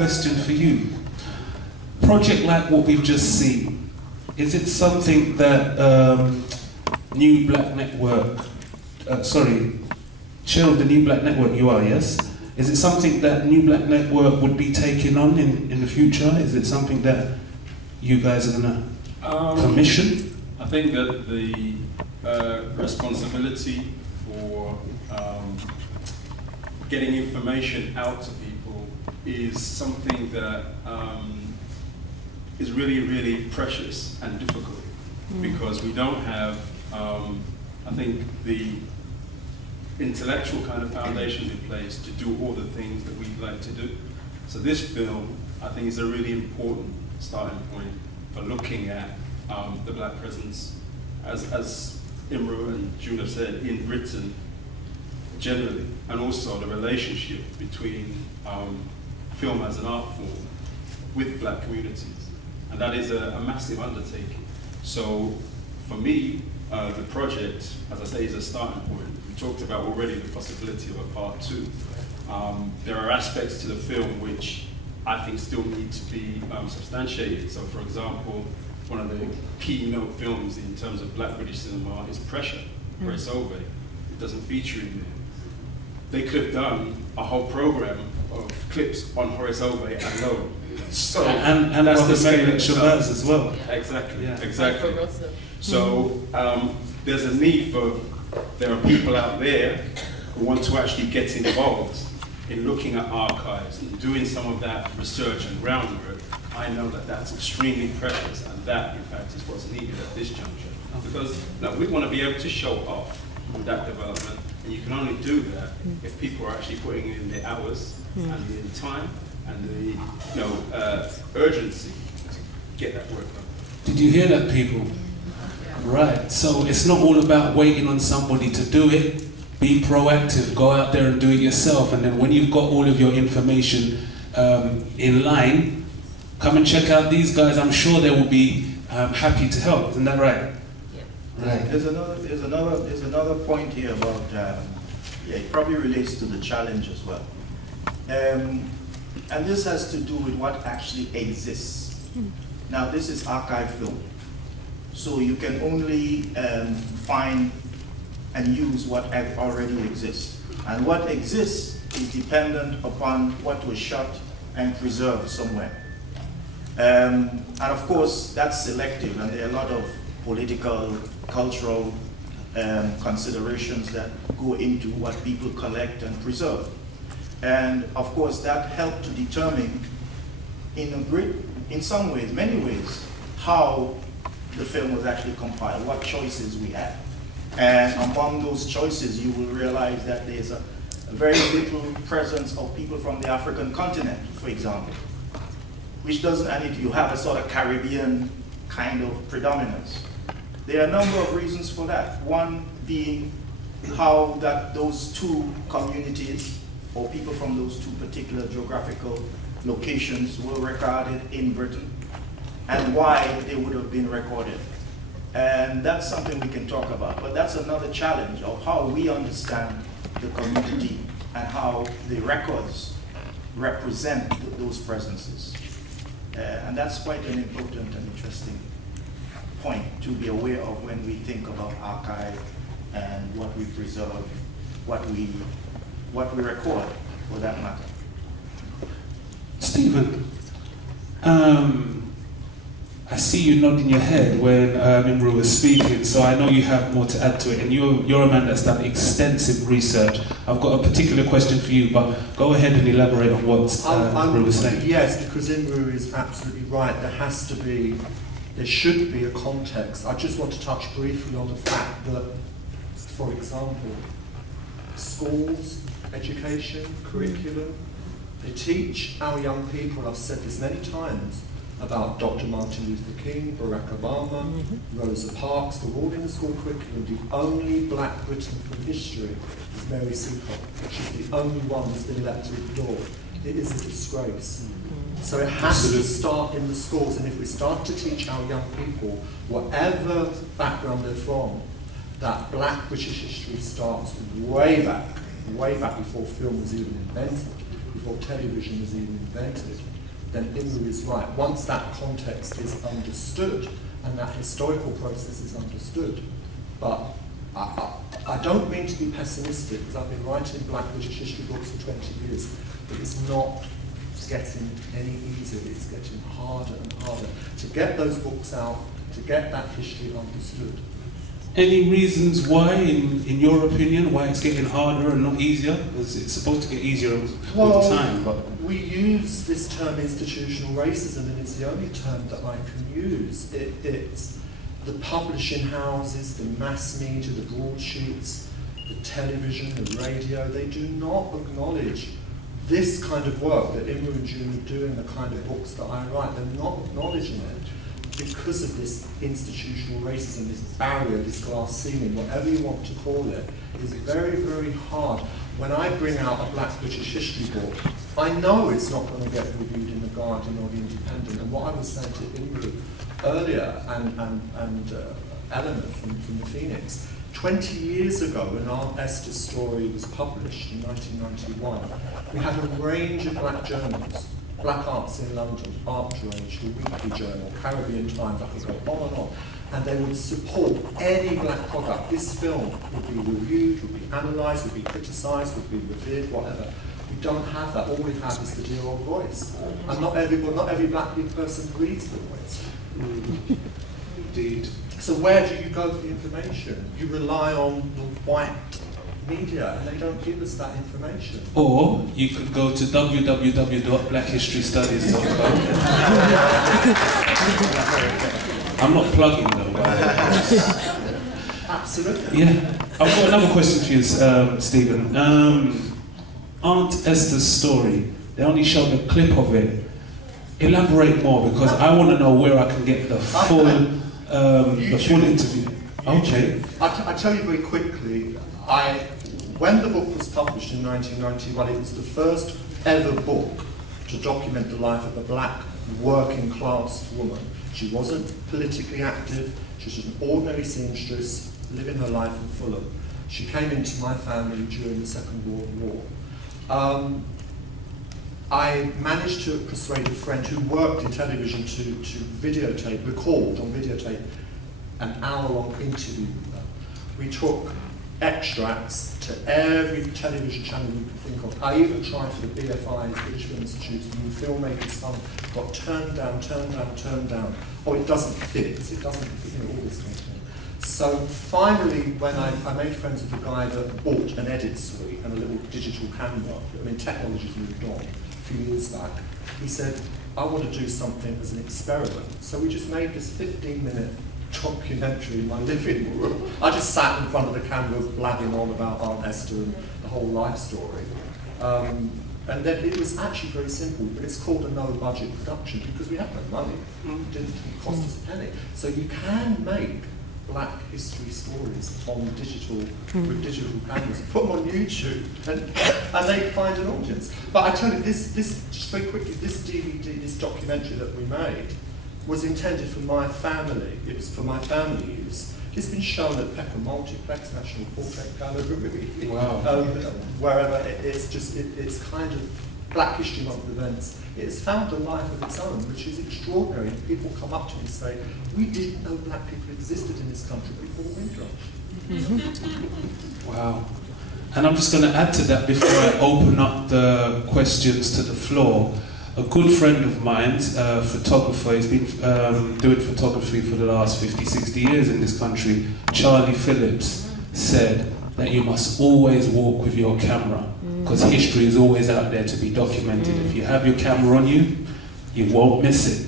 question for you. Project like what we've just seen, is it something that New Black Network, chair of the New Black Network you are, yes? Is it something that New Black Network would be taking on in the future? Is it something that you guys are going to commission? I think that the responsibility for getting information out to people is something that is really, really precious and difficult because we don't have, I think, the intellectual kind of foundations in place to do all the things that we'd like to do. So this film, I think, is a really important starting point for looking at the black presence, as Imruh and June have said, in Britain generally, and also the relationship between film as an art form with black communities. And that is a massive undertaking. So for me, the project, as I say, is a starting point. We talked about already the possibility of a part 2. There are aspects to the film which I think still need to be substantiated. So for example, one of the keynote films in terms of black British cinema is Pressure, Horace Ove. It doesn't feature in there. They could have done a whole program of clips on Horace Ove alone. So, and that's the Mary Shabazz as well. Exactly, yeah. Exactly. So there's a need for, there are people out there who want to actually get involved in looking at archives and doing some of that research and groundwork. I know that that's extremely precious, and that, in fact, is what's needed at this juncture. Because we want to be able to show off that development, and you can only do that if people are actually putting in the hours and the time and the urgency to get that work done. Did you hear that, people? Right. So it's not all about waiting on somebody to do it. Be proactive. Go out there and do it yourself. And then when you've got all of your information in line, come and check out these guys. I'm sure they will be happy to help. Isn't that right? Yeah. Right. There's another point here about it probably relates to the challenge as well. And this has to do with what actually exists. Now, this is archive film, so you can only find and use what already exists. And what exists is dependent upon what was shot and preserved somewhere. And of course, that's selective, and there are a lot of political, cultural considerations that go into what people collect and preserve. And of course, that helped to determine, in some ways, many ways, how the film was actually compiled, what choices we had. And among those choices, you will realize that there's a very little presence of people from the African continent, for example, which doesn't, and you have a sort of Caribbean kind of predominance. There are a number of reasons for that. One being how that those two communities, or people from those two particular geographical locations, were recorded in Britain, and why they would have been recorded. And that's something we can talk about, but that's another challenge of how we understand the community and how the records represent those presences. And that's quite an important and interesting point to be aware of when we think about archive and what we preserve, what we record, for that matter. Stephen, I see you nodding your head when Imruh was speaking, so I know you have more to add to it, and you're a man that's done extensive research. I've got a particular question for you, but go ahead and elaborate on what Imruh was saying. Yes, because Imruh is absolutely right. There should be a context. I just want to touch briefly on the fact that, for example, schools, education, curriculum, they teach our young people, I've said this many times, about Dr. Martin Luther King, Barack Obama, Rosa Parks. They're all in the school curriculum. The only black Briton from history is Mary Seacole. She's the only one that's been elected at the door. It is a disgrace. So it has to start in the schools, and if we start to teach our young people, whatever background they're from, that black British history starts way back before film was even invented, before television was even invented, then Imruh is right. Once that context is understood and that historical process is understood, but I don't mean to be pessimistic, because I've been writing Black British history books for 20 years, but it's not getting any easier, it's getting harder and harder to get those books out, to get that history understood. Any reasons why, in your opinion, why it's getting harder and not easier? Because it's supposed to get easier all the time. But we use this term institutional racism, and it's the only term that I can use. It's the publishing houses, the mass media, the broadsheets, the television, the radio, they do not acknowledge this kind of work that Imruh and June are doing, the kind of books that I write. They're not acknowledging it because of this institutional racism, this barrier, this glass ceiling, whatever you want to call it, is very, very hard. When I bring out a Black British history book, I know it's not going to get reviewed in The Guardian or The Independent. And what I was saying to Imruh earlier, and Eleanor from the Phoenix, 20 years ago, when Aunt Esther's story was published in 1991, we had a range of black journals. Black Arts in London, Art Rage, the Weekly Journal, Caribbean Times, I could go on, and they would support any black product. This film would be reviewed, would be analysed, would be criticised, would be revered, whatever. We don't have that. All we have is the dear old voice. And not every black person reads the voice. indeed. So where do you go for the information? You rely on the white media, and they don't give us that information. Or you could go to www.blackhistorystudies.com. I'm not plugging them, but absolutely. Yeah, I've got another question for you, Stephen. Aunt Esther's story. They only showed a clip of it. Elaborate more, because I want to know where I can get the full, the full interview. Okay. I tell you very quickly. When the book was published in 1991, it was the first ever book to document the life of a black working class woman. She wasn't politically active, she was just an ordinary seamstress living her life in Fulham. She came into my family during the Second World War. I managed to persuade a friend who worked in television to record on videotape an hour-long interview with her. We took extracts to every television channel you could think of. I even tried for the BFI's, British Film Institute, and the Filmmakers Fund got turned down. Oh, it doesn't fit, it doesn't fit, all this kind of thing. So finally, when I made friends with a guy that bought an edit suite and a little digital camera, I mean, technology's moved on a few years back, he said, I want to do something as an experiment. So we just made this 15-minute documentary in my living room. I just sat in front of the camera blabbing on about Aunt Esther and the whole life story. And then it was actually very simple, but it's called a no-budget production because we had no money. It didn't cost us a penny. So you can make black history stories on digital, with digital cameras, put them on YouTube, and they find an audience. But I tell you, this just very quickly, this DVD, this documentary that we made, was intended for my family. It was for my family use. It's been shown at Peckham Multiplex, National Portrait Gallery, wow. Wherever. It's kind of Black History Month events. It has found a life of its own, which is extraordinary. People come up to me and say, we didn't know black people existed in this country before we dropped. Wow. And I'm just going to add to that before I open up the questions to the floor. A good friend of mine, photographer, he's been doing photography for the last 50, 60 years in this country, Charlie Phillips, said that you must always walk with your camera, because history is always out there to be documented. If you have your camera on you, you won't miss it.